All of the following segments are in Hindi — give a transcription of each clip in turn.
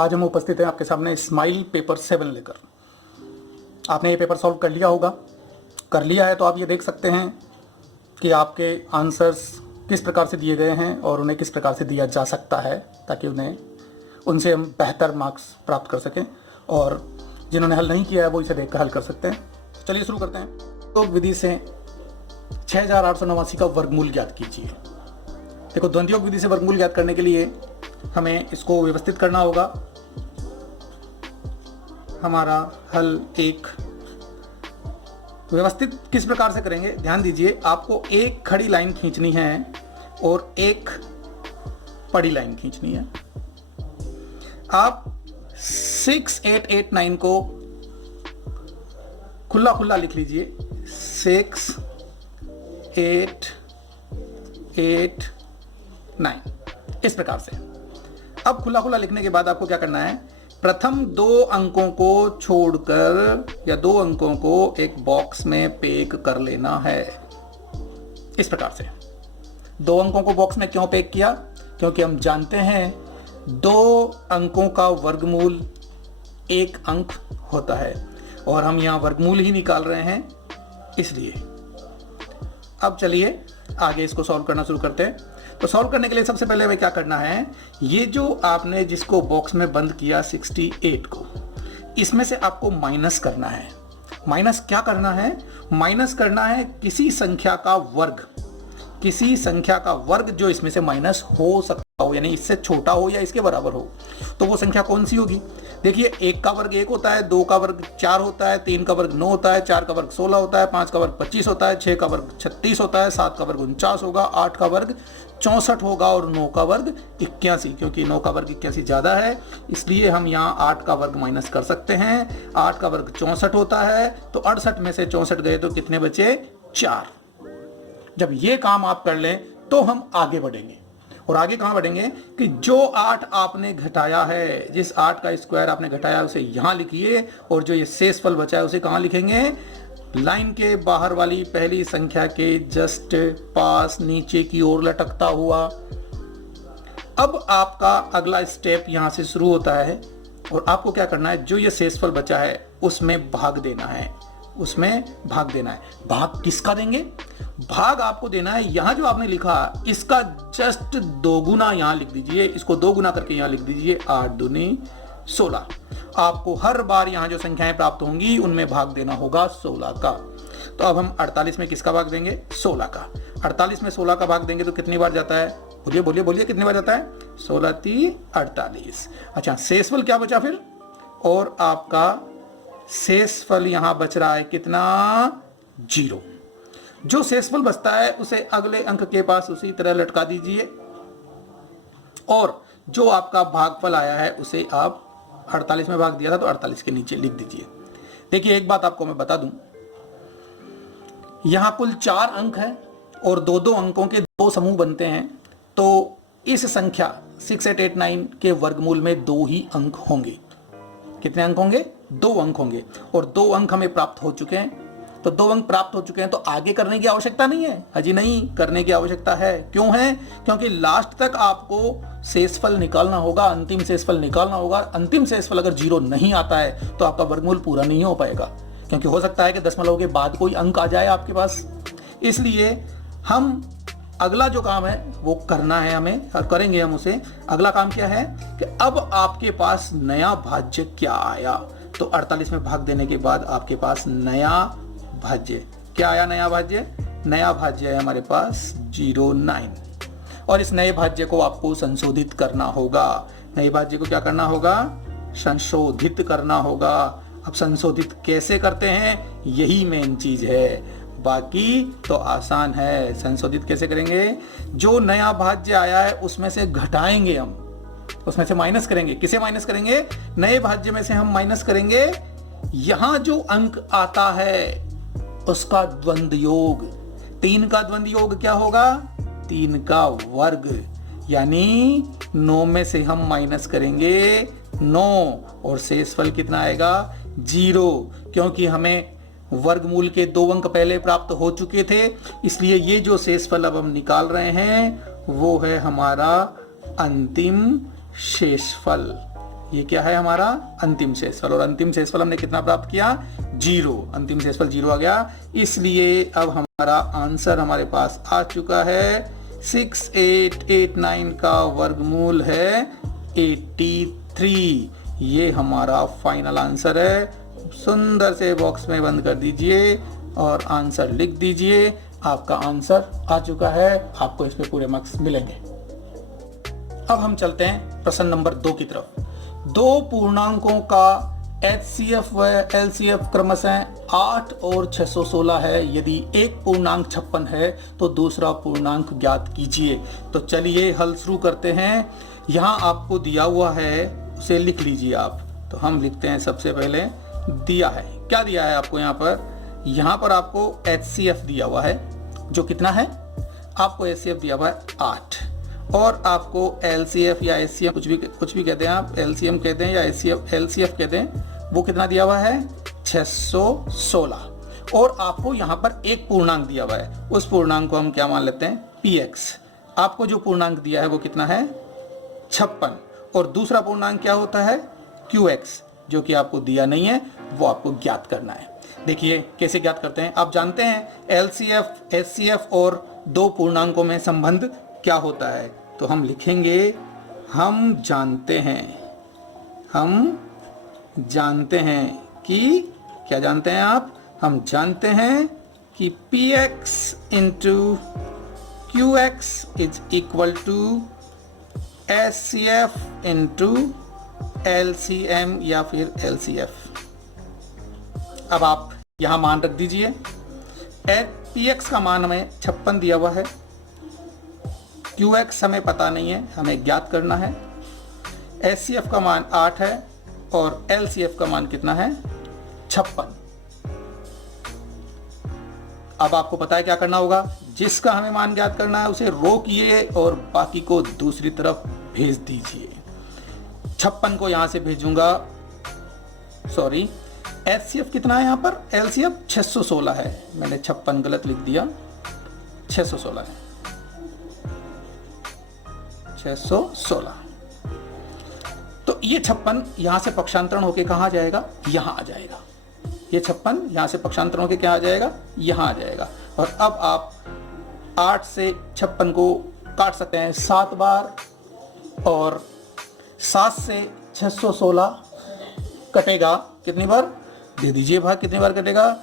आज हम उपस्थित हैं आपके सामने स्माइल पेपर 7 लेकर। आपने ये पेपर सॉल्व कर लिया होगा। कर लिया है तो आप ये देख सकते हैं कि आपके आंसर्स किस प्रकार से दिए गए हैं और उन्हें किस प्रकार से दिया जा सकता है, ताकि उनसे हम बेहतर मार्क्स प्राप्त कर सकें, और जिन्होंने हल नहीं किया है वो इसे देखकर हल कर सकते हैं। चलिए शुरू करते हैं। तो विधि से 6889 का वर्गमूल ज्ञात कीजिए। देखो, द्वंद्व योग विधि से वर्गमूल ज्ञात करने के लिए हमें इसको व्यवस्थित करना होगा। हमारा हल एक व्यवस्थित किस प्रकार से करेंगे, ध्यान दीजिए। आपको एक खड़ी लाइन खींचनी है और एक पड़ी लाइन खींचनी है। आप 6889 को खुला खुला लिख लीजिए, 6889 इस प्रकार से। अब खुला खुला लिखने के बाद आपको क्या करना है, प्रथम दो अंकों को छोड़कर या दो अंकों को एक बॉक्स में पैक कर लेना है, इस प्रकार से। दो अंकों को बॉक्स में क्यों पैक किया? क्योंकि हम जानते हैं दो अंकों का वर्गमूल एक अंक होता है और हम यहां वर्गमूल ही निकाल रहे हैं, इसलिए। अब चलिए आगे इसको सॉल्व करना शुरू करते हैं। तो सॉल्व करने के लिए सबसे पहले हमें क्या करना है, ये जो आपने जिसको बॉक्स में बंद किया 68 को, इसमें से आपको माइनस करना है। माइनस क्या करना है? माइनस करना है किसी संख्या का वर्ग, किसी संख्या का वर्ग जो इसमें से माइनस हो सकता हो, यानी इससे छोटा हो या इसके बराबर हो। तो वो संख्या कौन सी होगी? देखिए, 1 का वर्ग 1 होता है, 2 का वर्ग 4 होता है, 3 का वर्ग 9 होता है, 4 का वर्ग 16 होता है, 5 का वर्ग 25 होता है, 6 का वर्ग 36 होता है, 7 का वर्ग 49 होगा, 8 का वर्ग 64 होगा और 9 का वर्ग 81, क्योंकि 9 का वर्ग 81 ज्यादा है, इसलिए हम यहाँ 8 का वर्ग माइनस कर सकते हैं। 8 का वर्ग 64 होता है, तो 68 में से 64 गए तो कितने बचे? 4। जब ये काम आप कर लें तो हम आगे बढ़ेंगे। और आगे कहां बढ़ेंगे कि जो 8 आपने घटाया है, जिस 8 का स्क्वायर आपने घटाया उसे यहां लिखिए, और जो ये शेषफल बचा है उसे कहां लिखेंगे? लाइन के बाहर वाली पहली संख्या के जस्ट पास नीचे की ओर लटकता हुआ। अब आपका अगला स्टेप यहां से शुरू होता है और आपको क्या करना है, जो ये शेषफल बचा है उसमें भाग देना है, उसमें भाग देना है। भाग किसका देंगे? भाग आपको देना है यहां जो आपने लिखा इसका जस्ट 2 गुना यहां लिख दीजिए, इसको 2 गुना करके यहां लिख दीजिए, 8 दूनी 16। आपको हर बार यहां जो संख्याएं प्राप्त होंगी उनमें भाग देना होगा 16 का। तो अब हम 48 में किसका भाग देंगे? 16 का। 48 में 16 का भाग देंगे तो कितनी बार जाता है? बोलिए बोलिए बोलिए, कितनी बार जाता है? 16 × 48। अच्छा, शेषफल क्या बचा फिर? और आपका शेषफल यहां बच रहा है कितना? 0। जो शेषफल बचता है उसे अगले अंक के पास उसी तरह लटका दीजिए, और जो आपका भागफल आया है उसे आप 48 में भाग दिया था तो 48 के नीचे लिख दीजिए। देखिए, एक बात आपको मैं बता दूं, यहां कुल 4 अंक है और 2-2 अंकों के 2 समूह बनते हैं, तो इस संख्या 6889 के वर्गमूल में 2 ही अंक होंगे। कितने अंक होंगे? 2 अंक होंगे, और 2 अंक हमें प्राप्त हो चुके हैं। तो 2 अंक प्राप्त हो चुके हैं तो आगे करने की आवश्यकता नहीं है, अजी नहीं, करने की आवश्यकता है। क्यों है? क्योंकि लास्ट तक आपको शेषफल निकालना होगा, अंतिम शेषफल निकालना होगा। अंतिम शेषफल अगर 0 नहीं आता है तो आपका वर्गमूल पूरा नहीं हो पाएगा, क्योंकि हो सकता है कि दशमलव के बाद कोई अंक आ जाए आपके पास। इसलिए हम अगला जो काम है वो करना है हमें, और करेंगे हम उसे। अगला काम क्या है कि अब आपके पास नया भाज्य क्या आया? तो 48 में भाग देने के बाद आपके पास नया भाज्य क्या आया? नया भाज्य, नया भाज्य है हमारे पास 09, और इस नए भाज्य को आपको संशोधित करना होगा। नए भाज्य को क्या करना होगा? संशोधित करना होगा। अब संशोधित कैसे करते हैं, यही मेन चीज है, बाकी तो आसान है। संशोधित कैसे करेंगे? जो नया भाज्य आया है उसमें से घटाएंगे हम, उसमें से माइनस करेंगे। किसे माइनस करेंगे? नए भाज्य में से हम माइनस करेंगे यहां जो अंक आता है उसका द्वंद्व योग। 3 का द्वंद्व योग क्या होगा? 3 का वर्ग, यानी 9 में से हम माइनस करेंगे 9, और शेषफल कितना आएगा? 0, क्योंकि हमें वर्गमूल के 2 अंक पहले प्राप्त हो चुके थे, इसलिए ये जो शेषफल अब हम निकाल रहे हैं वो है हमारा अंतिम शेषफल। ये क्या है हमारा अंतिम शेषफल, और अंतिम शेषफल हमने कितना प्राप्त किया 0, अंतिम शेषफल 0 आ गया। इसलिए अब हमारा आंसर हमारे पास आ चुका है 6889 का वर्गमूल है 83। ये हमारा फाइनल आंसर है। सुंदर से बॉक्स में बंद कर दीजिए और आंसर लिख दीजिए। आपका आंसर आ चुका है, आपको इस पे पूरे मार्क्स मिलेंगे। अब हम चलते हैं प्रश्न नंबर 2 की तरफ। दो पूर्णांकों का HCF व LCF क्रमशः 8 और 616 है। यदि एक पूर्णांक 56 है तो दूसरा पूर्णांक ज्ञात कीजिए। तो चलिए हल शुरू करते हैं। यहाँ आपको दिया हुआ है, उसे लिख लीजिए आप। तो हम लिखते हैं, सबसे पहले दिया है, क्या दिया है आपको यहाँ पर आपको HCF दिया हुआ है, जो कितना है, आपको HCF दिया हुआ है 8, और आपको LCF या SCF कुछ भी कहते हैं आप, LCM कहते हैं या LCF कहते हैं, वो कितना दिया हुआ है 616, और आपको यहाँ पर एक पूर्णांक दिया हुआ है। उस पूर्णांक को हम क्या मान लेते हैं PX। आपको जो पूर्णांक दिया है वो कितना है 56, और दूसरा पूर्णांक क्या होता है QX, जो कि आपको दिया नहीं है, वो आपको ज्ञात करना है। देखिए कैसे ज्ञात करते हैं। आप जानते हैं LCF, HCF और दो पूर्णांकों में संबंध क्या होता है। तो हम लिखेंगे, हम जानते हैं कि, क्या जानते हैं आप, हम जानते हैं कि PX into QX is equal to SCF into LCM या फिर LCF। अब आप यहां मान रख दीजिए। PX का मान हमें 56 दिया हुआ है, QX हमें पता नहीं है, हमें ज्ञात करना है। SCF का मान 8 है और LCF का मान कितना है 56। अब आपको पता है क्या करना होगा, जिसका हमें मान ज्ञात करना है उसे रोकिए और बाकी को दूसरी तरफ भेज दीजिए। 56 को यहां से भेजूंगा, सॉरी HCF कितना है यहाँ पर, LCF 616 है, मैंने 56 गलत लिख दिया, 616 है, 616। तो ये 56 यहां से पक्षांतरण होके कहां आ जाएगा, यहां आ जाएगा। ये 56 यहां से पक्षांतरण होके क्या आ जाएगा, यहां आ जाएगा। और अब आप 8 से 56 को काट सकते हैं 7 बार, और 7 से 616 कटेगा कितनी बार, दे दीजिए भाग, कितनी बार कटेगा,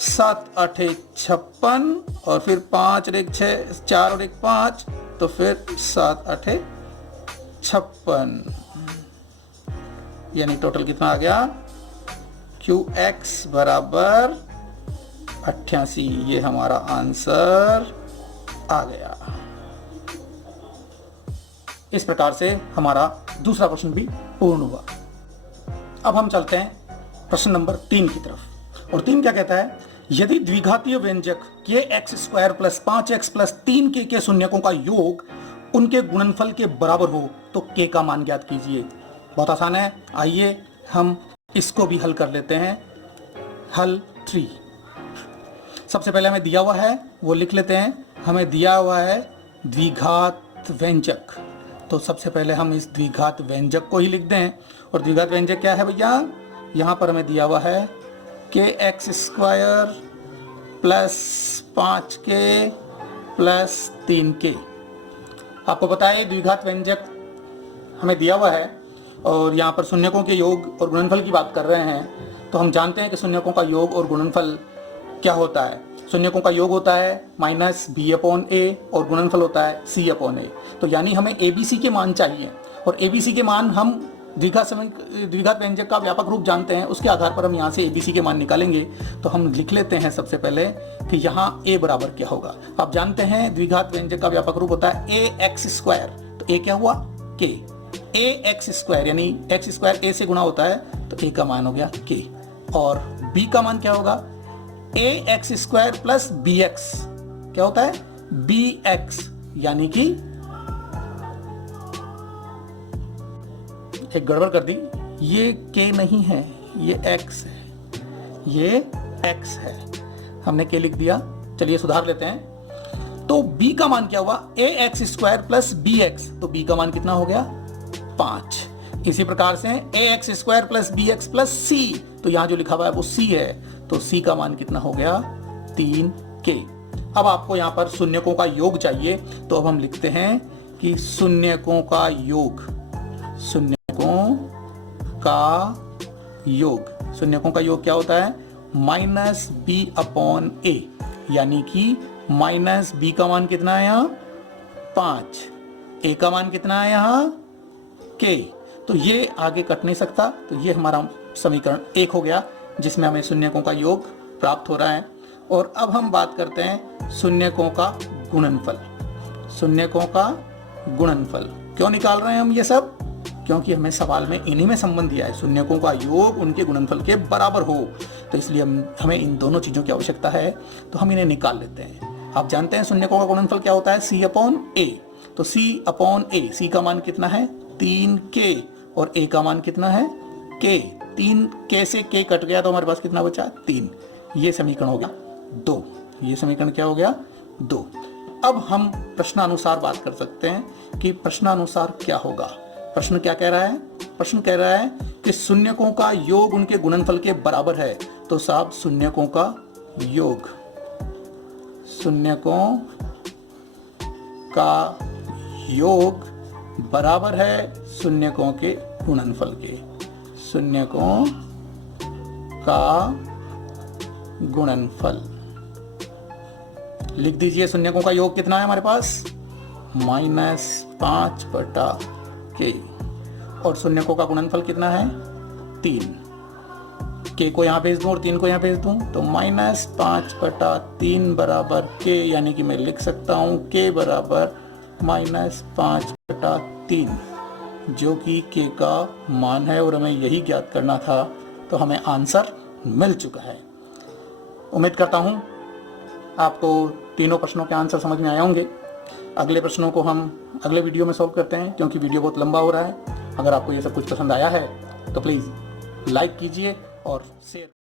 7 8 56, और फिर 5 और 1 6, 4 और 1 5, तो फिर 7 8 56, यानी टोटल कितना आ गया, QX बराबर 88। ये हमारा आंसर आ गया। इस प्रकार से हमारा दूसरा प्रश्न भी पूर्ण हुआ। अब हम चलते हैं प्रश्न नंबर 3 की तरफ। और 3 क्या कहता है, यदि द्विघातीय व्यंजक kx² plus 5x plus 3k के शून्यकों का योग उनके गुणनफल के बराबर हो तो k का मान ज्ञात कीजिए। बहुत आसान है, आइए हम इसको भी हल कर लेते हैं। हल 3, सबसे पहले हमें दिया हुआ है वो लिख लेते हैं। हमें दिया हुआ है द्विघात व्यंजक, तो सबसे पहले हम इस द्विघात व्यंजक को ही लिख दें। और द्विघात व्यंजक क्या है भैया, यहाँ पर हमें दिया हुआ है kx² plus 5k plus 3k। आपको पता है द्विघात व्यंजक हमें दिया हुआ है और यहाँ पर शून्यकों के योग और गुणनफल की बात कर रहे हैं। तो हम जानते हैं कि शून्यकों का योग और गुणनफल क्या होता है। शून्यकों का योग होता है -b/a और गुणनफल होता है c/a। तो यानी हमें ABC के मान चाहिए, और ABC के मान हम द्विघात व्यंजक का व्यापक रूप जानते हैं, उसके आधार पर हम यहाँ से ABC के मान निकालेंगे। तो हम लिख लेते हैं सबसे पहले कि यहाँ a बराबर क्या होगा। आप जानते हैं द्विघात व्यंजक का व्यापक रूप होता है ax², तो a क्या हुआ k, ax² यानी x² a से गुणा होता है, तो a का मान हो गया k, और b का मान क्या होगा, ax² प्लस bx, क्या होता है bx, यानी कि एक गड़बड़ कर दी, ये k नहीं है, ये x है, ये x है, हमने k लिख दिया। चलिए सुधार लेते हैं। तो b का मान क्या हुआ, ax² प्लस bx, तो b का मान कितना हो गया 5। इसी प्रकार से A X square plus B X plus C, तो यहां जो लिखा हुआ है वो सी है, तो सी का मान कितना हो गया 3k। अब आपको यहां पर शून्यकों का योग चाहिए, तो अब हम लिखते हैं कि शून्यकों का योग, शून्यकों का योग, शून्यकों का योग क्या होता है माइनस बी अपॉन ए, यानी कि माइनस बी का मान कितना है यहाँ 5, ए का मान कितना है यहाँ k, तो ये आगे कट नहीं सकता, तो ये हमारा समीकरण 1 हो गया जिसमें हमें शून्यकों का योग प्राप्त हो रहा है। और अब हम बात करते हैं शून्यकों का गुणनफल। शून्यकों का गुणनफल क्यों निकाल रहे हैं हम ये सब, क्योंकि हमें सवाल में इन्हीं में संबंध दिया है, शून्यकों का योग उनके गुणनफल के बराबर हो, तो इसलिए हमें इन दोनों चीजों की आवश्यकता है, तो हम इन्हें निकाल लेते हैं। आप जानते हैं शून्यकों का गुणनफल क्या होता है c अपॉन a, तो c अपॉन a, c का मान कितना है 3k और a का मान कितना है k, 3k से k कट गया तो हमारे पास कितना बचा 3, ये समीकरण हो गया 2, ये समीकरण क्या हो गया 2। अब हम प्रश्नानुसार बात कर सकते हैं कि प्रश्नानुसार क्या होगा। प्रश्न क्या कह रहा है, प्रश्न कह रहा है कि शून्यकों का योग उनके गुणनफल के बराबर है, तो साहब शून्यकों का योग, शून्यकों का योग बराबर है शून्यकों के गुणनफल के, शून्यकों का गुणनफल लिख दीजिए। शून्यकों का योग कितना है हमारे पास -5/k, और शून्यकों का गुणनफल कितना है 3, k को यहां भेज दूं और 3 को यहां भेज दूं, तो -5/3 बराबर k, यानी कि मैं लिख सकता हूं k बराबर -5/3, जो कि k का मान है और हमें यही ज्ञात करना था, तो हमें आंसर मिल चुका है। उम्मीद करता हूं आपको तीनों प्रश्नों के आंसर समझ में आए होंगे। अगले प्रश्नों को हम अगले वीडियो में सॉल्व करते हैं, क्योंकि वीडियो बहुत लंबा हो रहा है। अगर आपको ये सब कुछ पसंद आया है तो प्लीज़ लाइक कीजिए और शेयर